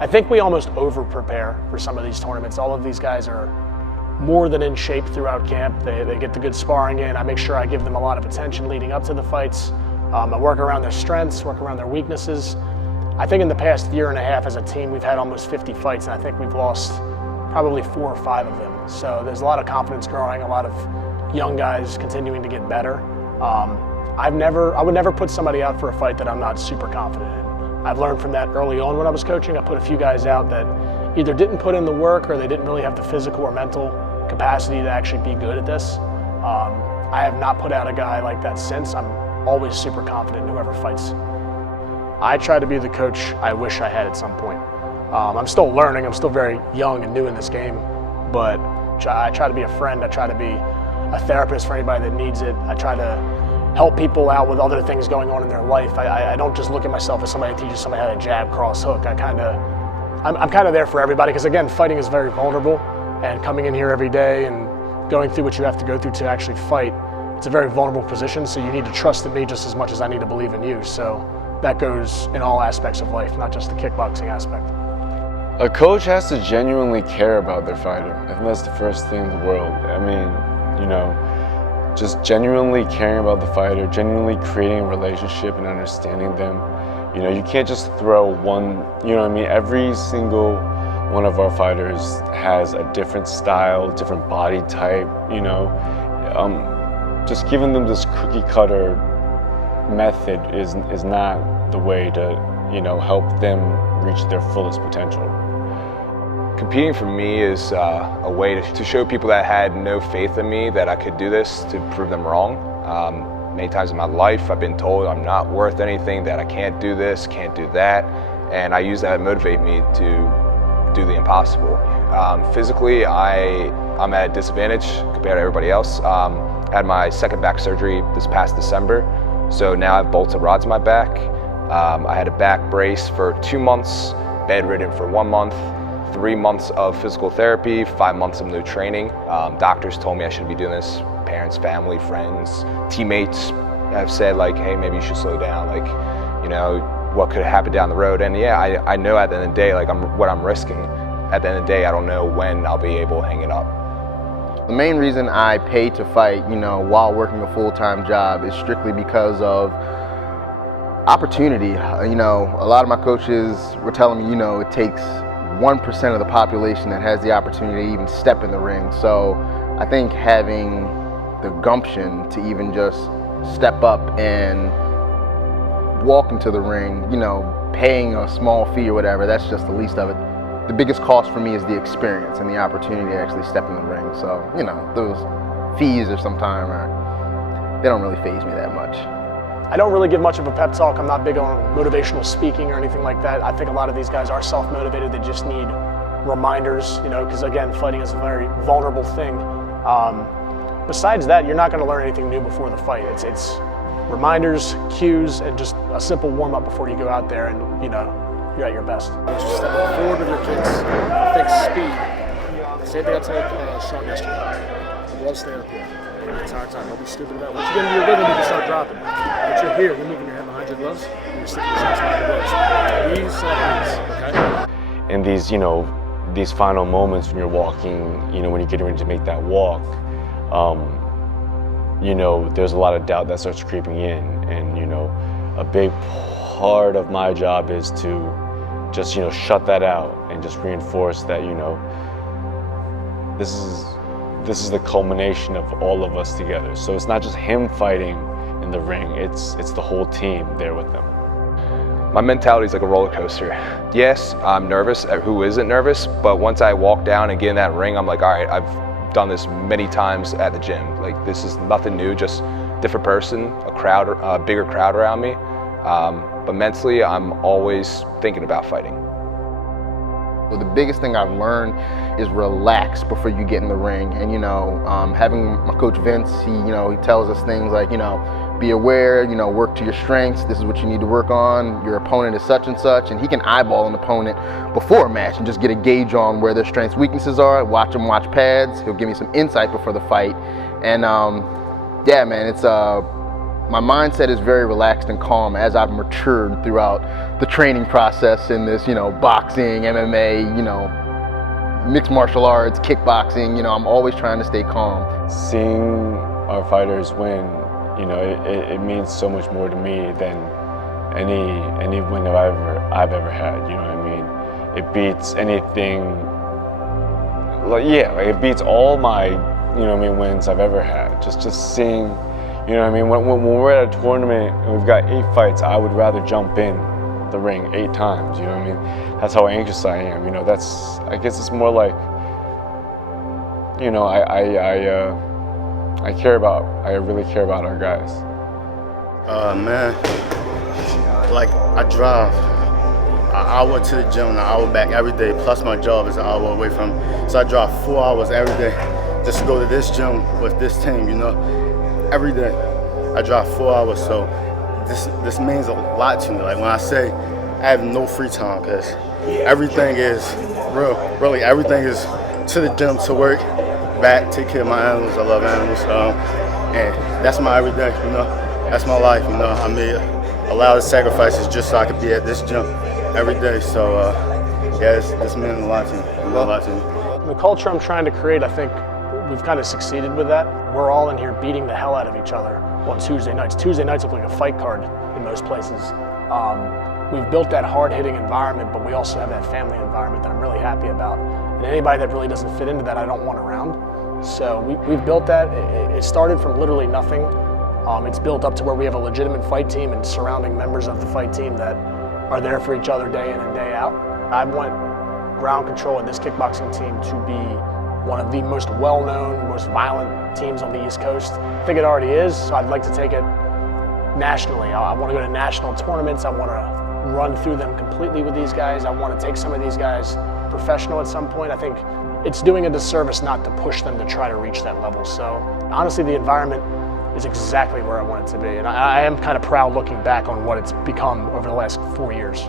I think we almost over-prepare for some of these tournaments. All of these guys are more than in shape throughout camp. They get the good sparring in. I make sure I give them a lot of attention leading up to the fights. I work around their strengths, work around their weaknesses. I think in the past year and a half as a team, we've had almost 50 fights, and I think we've lost probably 4 or 5 of them. So there's a lot of confidence growing, a lot of young guys continuing to get better. I would never put somebody out for a fight that I'm not super confident in. I've learned from that early on when I was coaching. I put a few guys out that either didn't put in the work or they didn't really have the physical or mental capacity to actually be good at this. I have not put out a guy like that since. I'm always super confident in whoever fights. I try to be the coach I wish I had at some point. I'm still learning. I'm still very young and new in this game, but I try to be a friend. I try to be a therapist for anybody that needs it. I try to help people out with other things going on in their life. I don't just look at myself as somebody that teaches somebody how to jab, cross, hook. I'm kind of there for everybody because, again, fighting is very vulnerable, and coming in here every day and going through what you have to go through to actually fight, it's a very vulnerable position, so you need to trust in me just as much as I need to believe in you. So that goes in all aspects of life, not just the kickboxing aspect. A coach has to genuinely care about their fighter. I think that's the first thing in the world. I mean, just genuinely caring about the fighter, genuinely creating a relationship and understanding them. You can't just throw one, every single one of our fighters has a different style, different body type, just giving them this cookie cutter method is not the way to, help them reach their fullest potential. Competing for me is a way to show people that had no faith in me that I could do this, to prove them wrong. Many times in my life I've been told I'm not worth anything, that I can't do this, can't do that, and I use that to motivate me to do the impossible. Physically, I'm at a disadvantage compared to everybody else. I had my second back surgery this past December, so now I have bolts and rods in my back. I had a back brace for 2 months, bedridden for 1 month, 3 months of physical therapy, 5 months of no training. Doctors told me I should be doing this. Parents, family, friends, teammates have said, like, hey, maybe you should slow down. Like, what could happen down the road? And yeah, I know at the end of the day, like, what I'm risking. At the end of the day, I don't know when I'll be able to hang it up. The main reason I pay to fight, while working a full-time job is strictly because of opportunity. A lot of my coaches were telling me, it takes 1% of the population that has the opportunity to even step in the ring. So I think having the gumption to even just step up and walk into the ring, paying a small fee or whatever, that's just the least of it. The biggest cost for me is the experience and the opportunity to actually step in the ring. So, those fees or they don't really faze me that much. I don't really give much of a pep talk. I'm not big on motivational speaking or anything like that. I think a lot of these guys are self-motivated. They just need reminders, because again, fighting is a very vulnerable thing. Besides that, you're not going to learn anything new before the fight. It's reminders, cues, and just a simple warm-up before you go out there and, you're at your best. Just step forward with your kicks. I think speed. Same thing I told Sean yesterday. You want to stay up here. The entire time. Don't be stupid about it. Once you get into your rhythm, you can start dropping. But you're here, you're moving your head behind your gloves, and you're sticking your shots behind your gloves. These seconds, okay? And these final moments when you're walking, when you're getting ready to make that walk, there's a lot of doubt that starts creeping in. And, a big part of my job is to just, shut that out and just reinforce that, this is the culmination of all of us together. So it's not just him fighting in the ring, it's the whole team there with him. My mentality is like a roller coaster. Yes, I'm nervous. Who isn't nervous? But once I walk down and get in that ring, I'm like, all right, I've done this many times at the gym. Like, this is nothing new, just different person, a bigger crowd around me. But mentally, I'm always thinking about fighting. Well, the biggest thing I've learned is relax before you get in the ring. And, having my coach Vince, he tells us things like, be aware, work to your strengths. This is what you need to work on. Your opponent is such and such. And he can eyeball an opponent before a match and just get a gauge on where their strengths, weaknesses are. Watch him watch pads. He'll give me some insight before the fight. And yeah, man, it's my mindset is very relaxed and calm as I've matured throughout the training process in this, boxing, MMA, mixed martial arts, kickboxing. I'm always trying to stay calm. Seeing our fighters win, it means so much more to me than any win I've ever had. You know what I mean? It beats anything. It beats all my wins I've ever had. Just seeing, when we're at a tournament and we've got 8 fights, I would rather jump in the ring 8 times. You know what I mean? That's how anxious I am. I guess it's more like, I really care about our guys. Man, like I drive an hour to the gym and an hour back every day, plus my job is an hour away from me. So I drive 4 hours every day just to go to this gym with this team, every day. I drive 4 hours, so this means a lot to me. Like when I say I have no free time, because everything is really everything is to the gym, to work, back, take care of my animals. I love animals, and that's my everyday, that's my life. I made a lot of sacrifices just so I could be at this gym every day. So this meant a lot to me. The culture I'm trying to create, I think we've kind of succeeded with that. We're all in here beating the hell out of each other on Tuesday nights. Tuesday nights look like a fight card in most places. We've built that hard-hitting environment, but we also have that family environment that I'm really happy about. And anybody that really doesn't fit into that, I don't want around. So we've built that. It started from literally nothing. It's built up to where we have a legitimate fight team and surrounding members of the fight team that are there for each other day in and day out. I want ground control in this kickboxing team to be one of the most well-known, most violent teams on the East Coast. I think it already is, so I'd like to take it nationally. I want to go to national tournaments. I want to run through them completely with these guys. I want to take some of these guys professional at some point. I think it's doing a disservice not to push them to try to reach that level. So honestly, the environment is exactly where I want it to be. And I am kind of proud looking back on what it's become over the last 4 years.